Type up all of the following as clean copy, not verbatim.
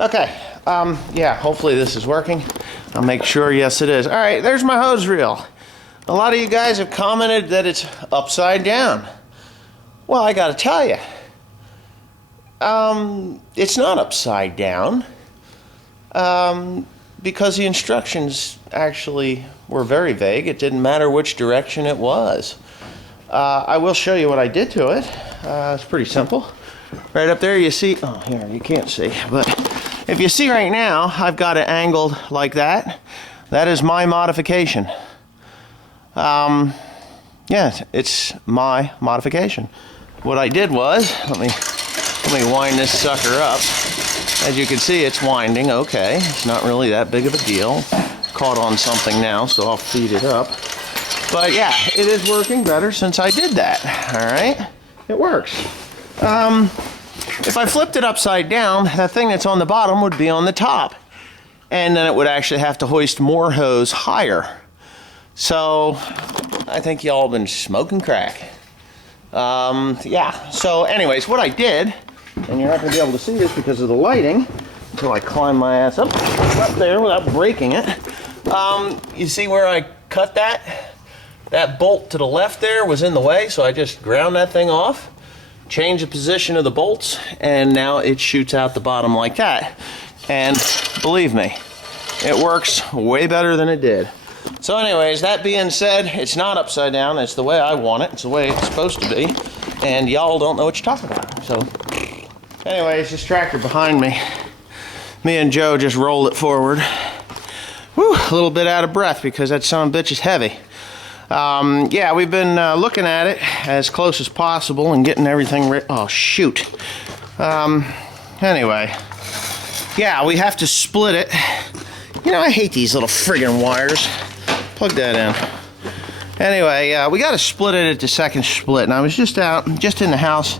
Okay, yeah, hopefully this is working. I'll make sure, yes it is. All right, there's my hose reel. A lot of you guys have commented that it's upside down. Well, I gotta tell you, it's not upside down, because the instructions actually were very vague. It didn't matter which direction it was. I will show you what I did to it. It's pretty simple. Right up there you see, oh here, you can't see, but if you see right now, I've got it angled like that. That is my modification. Yeah, it's my modification. What I did was, let me wind this sucker up. As you can see, it's winding okay. It's not really that big of a deal. Caught on something now, so I'll feed it up. But yeah, it is working better since I did that. All right, it works. If I flipped it upside down, that thing that's on the bottom would be on the top. And then it would actually have to hoist more hose higher. So, I think y'all been smoking crack. Yeah, so anyways, what I did, and you're not going to be able to see this because of the lighting, until I climb my ass up there without breaking it. You see where I cut that? That bolt to the left there was in the way, so I just ground that thing off, changed the position of the bolts, and now it shoots out the bottom like that. And believe me, it works way better than it did. So anyways, that being said, it's not upside down. It's the way I want it. It's the way it's supposed to be. And y'all don't know what you're talking about. So anyways, this tractor behind me, me and Joe just rolled it forward. Whew, a little bit out of breath because that son of a bitch is heavy. Yeah, we've been looking at it as close as possible and getting everything ready. Oh, shoot. Anyway, yeah, we have to split it. You know, I hate these little friggin' wires. Plug that in. Anyway, we got to split it at the second split. And I was just in the house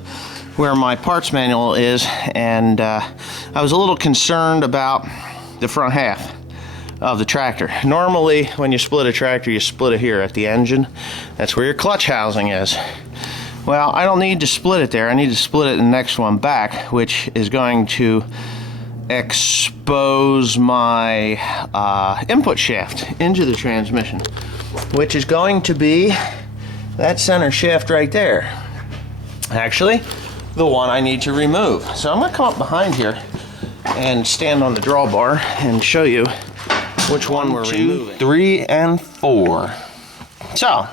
where my parts manual is, and I was a little concerned about the front half of the tractor. Normally, when you split a tractor, you split it here at the engine. That's where your clutch housing is. Well, I don't need to split it there. I need to split it in the next one back, which is going to expose my input shaft into the transmission, which is going to be that center shaft right there. Actually, the one I need to remove. So I'm going to come up behind here and stand on the drawbar and show you which one we're removing. 2, 3, and 4. So,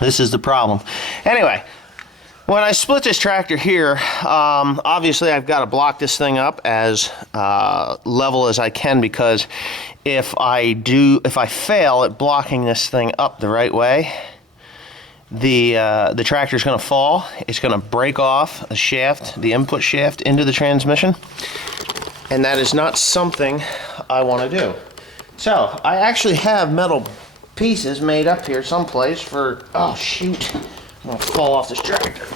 this is the problem. Anyway, when I split this tractor here, obviously I've got to block this thing up as level as I can, because if I fail at blocking this thing up the right way, the tractor's going to fall. It's going to break off a shaft, the input shaft, into the transmission, and that is not something I want to do. So I actually have metal pieces made up here someplace for, oh shoot, I'm going to fall off this tractor.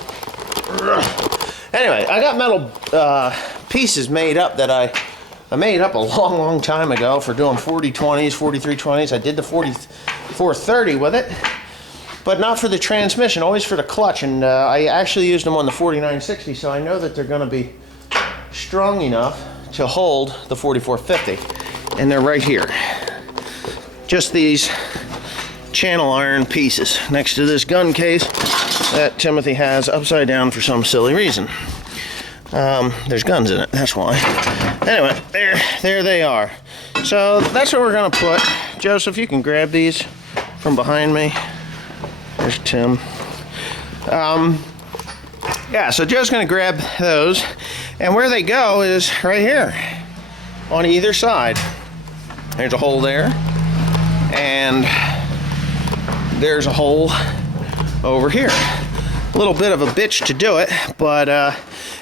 Anyway, I got metal pieces made up that I made up a long time ago for doing 40-20s, 43-20s. I did the 44-30 with it, but not for the transmission, always for the clutch. And I actually used them on the 49-60, so I know that they're going to be strong enough to hold the 44-50. And they're right here. Just these channel iron pieces next to this gun case that Timothy has upside down for some silly reason. There's guns in it, that's why. Anyway, there they are. So that's what we're gonna put. Joseph, you can grab these from behind me. There's Tim. Yeah, so Joe's gonna grab those, and where they go is right here on either side. There's a hole there, and there's a hole over here. A little bit of a bitch to do it, but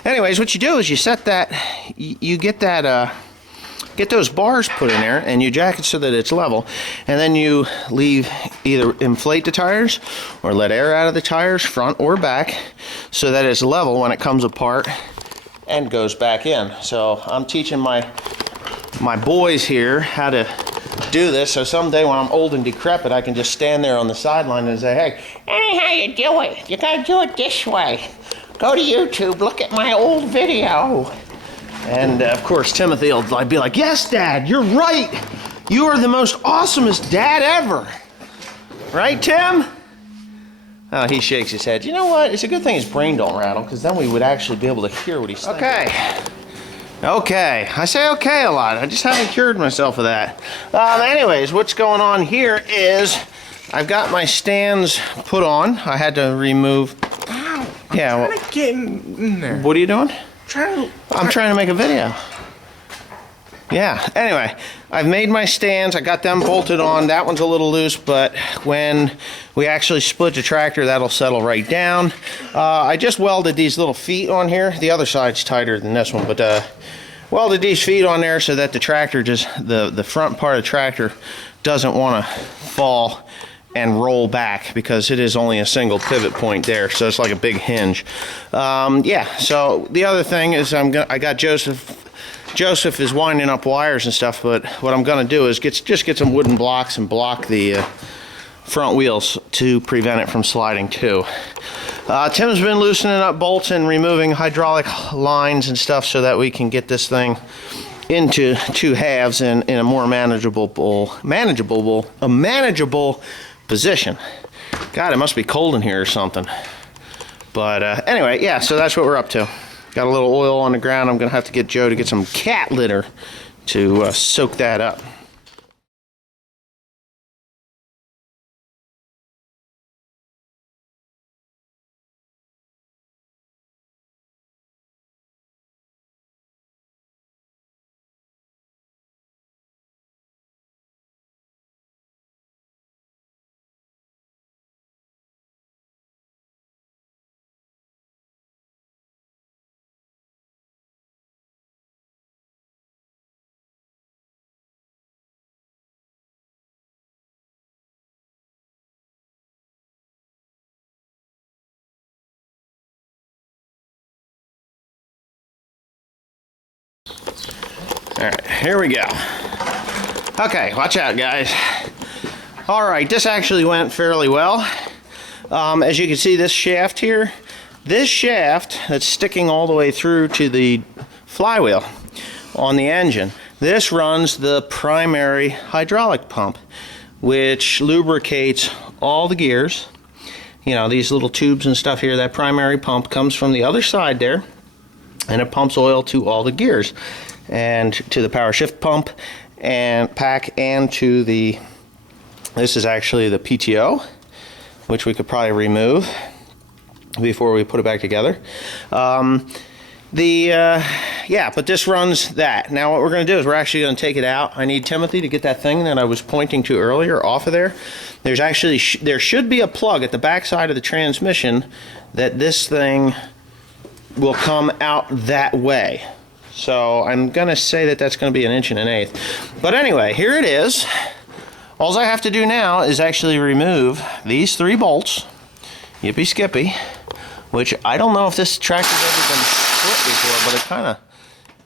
anyways, what you do is you set that, you get that, get those bars put in there, and you jack it so that it's level, and then you either inflate the tires or let air out of the tires, front or back, so that it's level when it comes apart and goes back in. So I'm teaching my boys here how to do this, so someday when I'm old and decrepit, I can just stand there on the sideline and say, hey, how you do it? You gotta do it this way. Go to YouTube, look at my old video. And of course, Timothy will be like, yes, Dad, you're right. You are the most awesomest dad ever. Right, Tim? Oh, he shakes his head. You know what? It's a good thing his brain don't rattle, because then we would actually be able to hear what he's saying. Okay. I say okay a lot. I just haven't cured myself of that. Anyways, what's going on here is I've got my stands put on. I had to remove. Ow, Yeah. I'm trying to get in there. What are you doing? I'm trying to make a video. Yeah, anyway, I've made my stands. I got them bolted on. That one's a little loose, but when we actually split the tractor, that'll settle right down. I just welded these little feet on here. The other side's tighter than this one, but welded these feet on there so that the tractor the front part of the tractor doesn't want to fall and roll back, because it is only a single pivot point there, so it's like a big hinge. Yeah, so the other thing is I got Joseph is winding up wires and stuff, but what I'm going to do is just get some wooden blocks and block the front wheels to prevent it from sliding too. Tim's been loosening up bolts and removing hydraulic lines and stuff so that we can get this thing into two halves in a more manageable position. God, it must be cold in here or something. But anyway, yeah, so that's what we're up to. Got a little oil on the ground. I'm going to have to get Joe to get some cat litter to soak that up. All right, here we go. Okay, watch out, guys. All right, this actually went fairly well. As you can see, this shaft here, this shaft that's sticking all the way through to the flywheel on the engine, this runs the primary hydraulic pump, which lubricates all the gears. You know, these little tubes and stuff here, that primary pump comes from the other side there, and it pumps oil to all the gears and to the power shift pump and pack, and to the, this is actually the PTO, which we could probably remove before we put it back together. Yeah, but this runs that. Now what we're going to do is we're actually going to take it out. I need Timothy to get that thing that I was pointing to earlier off of there. There's actually there should be a plug at the back side of the transmission that this thing will come out that way. So I'm going to say that that's going to be 1 1/8 inches. But anyway, here it is. All I have to do now is actually remove these 3 bolts. Yippee skippy. Which I don't know if this tractor's ever been split before, but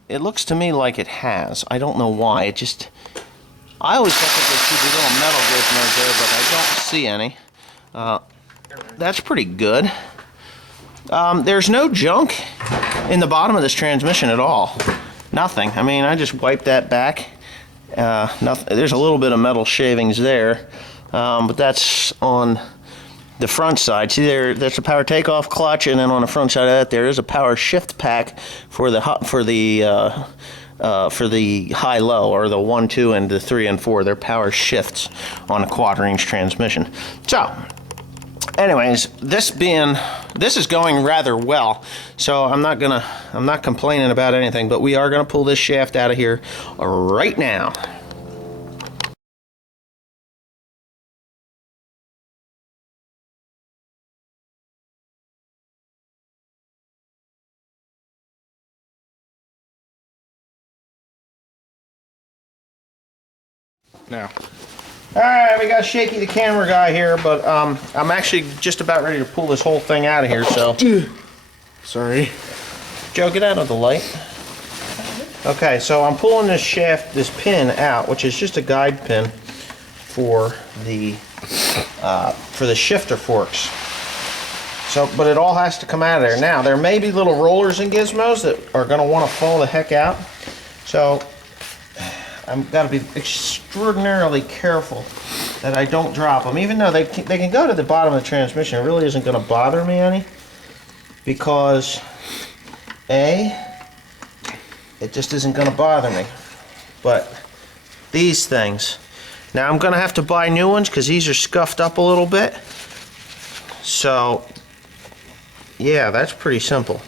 it looks to me like it has. I don't know why. I always thought that there should be little metal gizmos there, but I don't see any. That's pretty good. There's no junk in the bottom of this transmission at all. Nothing. I mean, I just wiped that back. Nothing. There's a little bit of metal shavings there, but that's on the front side. See there, that's a power takeoff clutch, and then on the front side of that there is a power shift pack for the high-low, or the 1, 2, and the 3 and 4. They're power shifts on a quad-range transmission. So, anyways, this is going rather well, so I'm not complaining about anything, but we are gonna pull this shaft out of here right now. Now. Alright, we got Shaky the camera guy here, but I'm actually just about ready to pull this whole thing out of here, so. Sorry. Joe, get out of the light. Okay, so I'm pulling this shaft, this pin out, which is just a guide pin for the shifter forks. So, but it all has to come out of there. Now, there may be little rollers and gizmos that are going to want to fall the heck out. So, I've got to be extraordinarily careful that I don't drop them. Even though they can go to the bottom of the transmission, it really isn't going to bother me any. Because, A, it just isn't going to bother me. But these things. Now, I'm going to have to buy new ones because these are scuffed up a little bit. So, yeah, that's pretty simple.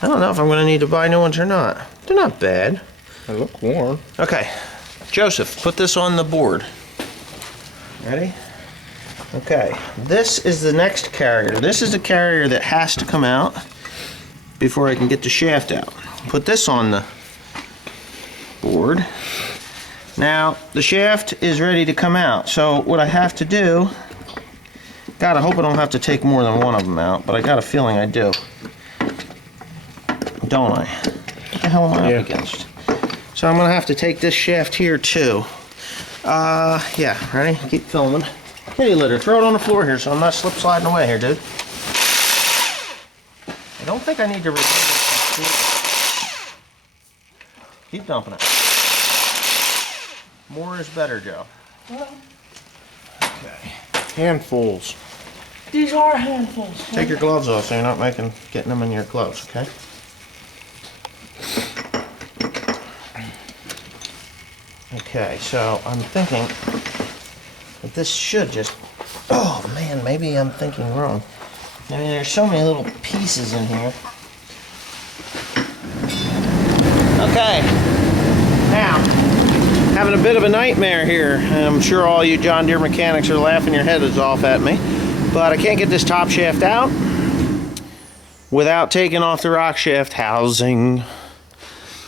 I don't know if I'm going to need to buy new ones or not. They're not bad. They look warm. Okay, Joseph, put this on the board. Ready? Okay, this is the next carrier. This is the carrier that has to come out before I can get the shaft out. Put this on the board. Now, the shaft is ready to come out. So what I have to do, God, I hope I don't have to take more than one of them out, but I got a feeling I do. Don't I? What the hell am I up against? So I'm going to have to take this shaft here too. Yeah, ready? Keep filming. Kitty litter, throw it on the floor here so I'm not slip sliding away here, dude. I don't think I need to remove this. Keep dumping it. More is better, Joe. Okay. Handfuls. These are handfuls. Take your gloves off so you're not getting them in your gloves, okay? Okay, so I'm thinking that this should just, oh man, maybe I'm thinking wrong. I mean, there's so many little pieces in here. Okay, now, having a bit of a nightmare here. I'm sure all you John Deere mechanics are laughing your heads off at me, but I can't get this top shaft out without taking off the rock shaft housing.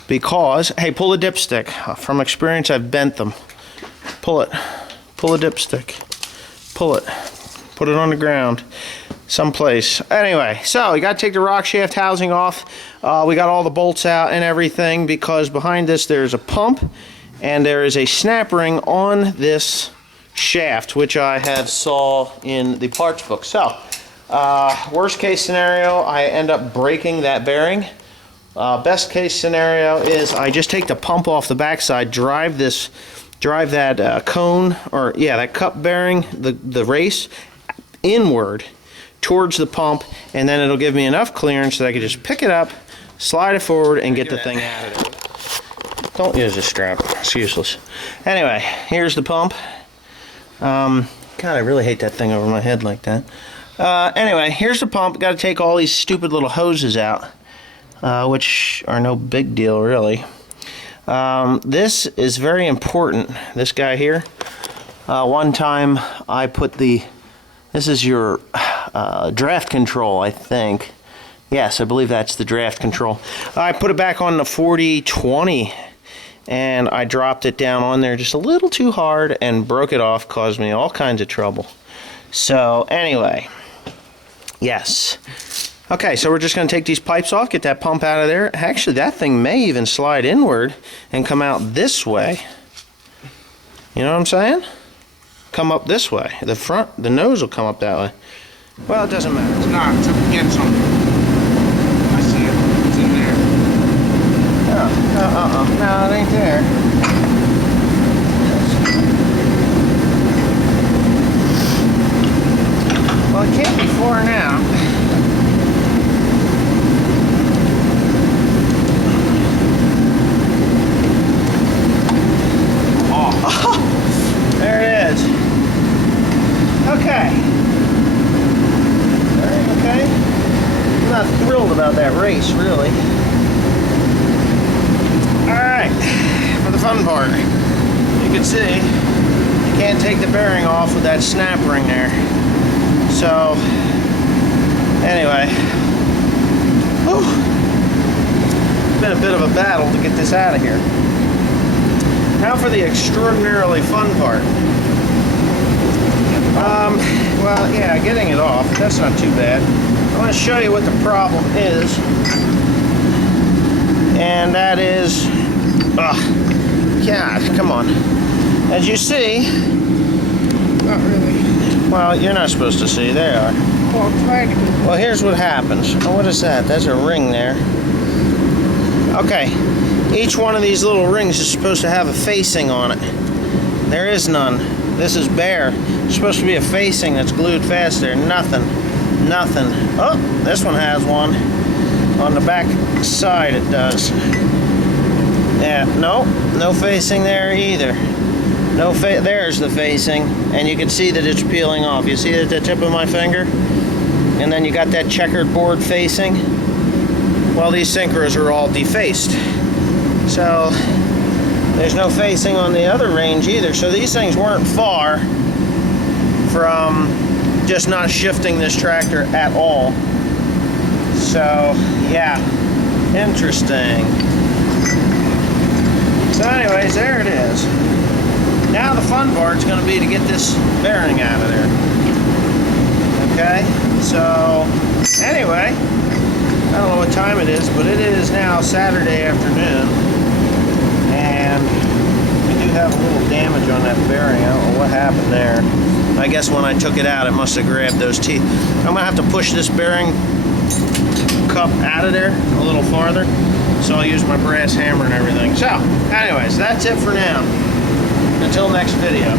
Because, hey, pull the dipstick. From experience, I've bent them. Pull it. Pull the dipstick. Pull it. Put it on the ground. Someplace. Anyway, so you got to take the rock shaft housing off. We got all the bolts out and everything because behind this there's a pump and there is a snap ring on this shaft, which I had saw in the parts book. So, worst case scenario, I end up breaking that bearing. Best case scenario is I just take the pump off the backside, drive that cone, or yeah, that cup bearing, the race, inward towards the pump, and then it'll give me enough clearance that I can just pick it up, slide it forward, and get the thing out of it. Don't use this strap, it's useless. Anyway, here's the pump. God, I really hate that thing over my head like that. Anyway, here's the pump. Got to take all these stupid little hoses out. Which are no big deal really. This is very important, this guy here. One time I put this is your draft control, I think. Yes, I believe that's the draft control. I put it back on the 40-20 and I dropped it down on there just a little too hard and broke it off, caused me all kinds of trouble. So anyway, yes. Okay, so we're just going to take these pipes off, get that pump out of there. Actually, that thing may even slide inward and come out this way. You know what I'm saying? Come up this way. The nose will come up that way. Well, it doesn't matter. It's not. It's up against something. I see it. It's in there. No, it ain't there. Well, it can't be far now. There it is. Okay. Okay. I'm not thrilled about that race, really. Alright, for the fun part. You can see, you can't take the bearing off with that snap ring there. So, anyway. Whew. It's been a bit of a battle to get this out of here. Now for the extraordinarily fun part. Well, yeah, getting it off. That's not too bad. I want to show you what the problem is. And that is... God, come on. As you see... Not really. Well, you're not supposed to see. There you are. Well, try to be. Well, here's what happens. Oh, what is that? That's a ring there. Okay, each one of these little rings is supposed to have a facing on it. There is none. This is bare. There's supposed to be a facing that's glued fast there. Nothing. Nothing. Oh, this one has one. On the back side it does. Yeah, no facing there either. There's the facing, and you can see that it's peeling off. You see it at the tip of my finger? And then you got that checkered board facing. Well, these synchros are all defaced. So there's no facing on the other range either. So these things weren't far from just not shifting this tractor at all. So yeah, interesting. So anyways, there it is. Now the fun part's going to be to get this bearing out of there. Okay, so anyway, I don't know what time it is, but it is now Saturday afternoon, and we do have a little damage on that bearing. I don't know what happened there. I guess when I took it out, it must have grabbed those teeth. I'm going to have to push this bearing cup out of there a little farther, so I'll use my brass hammer and everything. So anyways, that's it for now. Until next video.